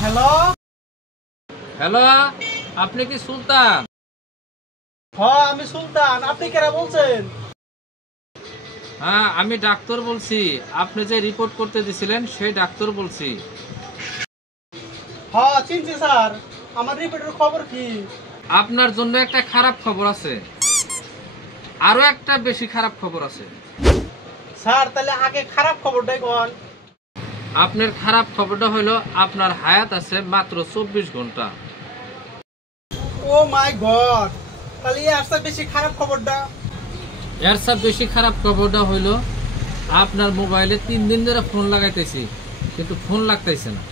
Hello hello, আপনি কি সুলতান? হ্যাঁ আমি সুলতান, আপনি কেরা বলছেন? হ্যাঁ, আমি ডাক্তার বলছি। আপনি যে রিপোর্ট করতে দিছিলেন সেই ডাক্তার বলছি। হ্যাঁ চিনছি স্যার, আমার রিপোর্টের খবর কি? আপনার জন্য একটা খারাপ খবর আছে, আরো একটা বেশি খারাপ খবর আছে। স্যার তাহলে আগে খারাপ খবরটাই কোন। আপনার খারাপ খবরটা হলো আপনার হায়াত আছে মাত্র 24 ঘন্টা। ও মাই গড, তাহলে এই আসতে বেশি খারাপ খবরটা? এর সব বেশি খারাপ খবরটা হইলো আপনার মোবাইলে 3 দিন ধরে ফোন লাগাইতেছি কিন্তু ফোন লাগতেছে না।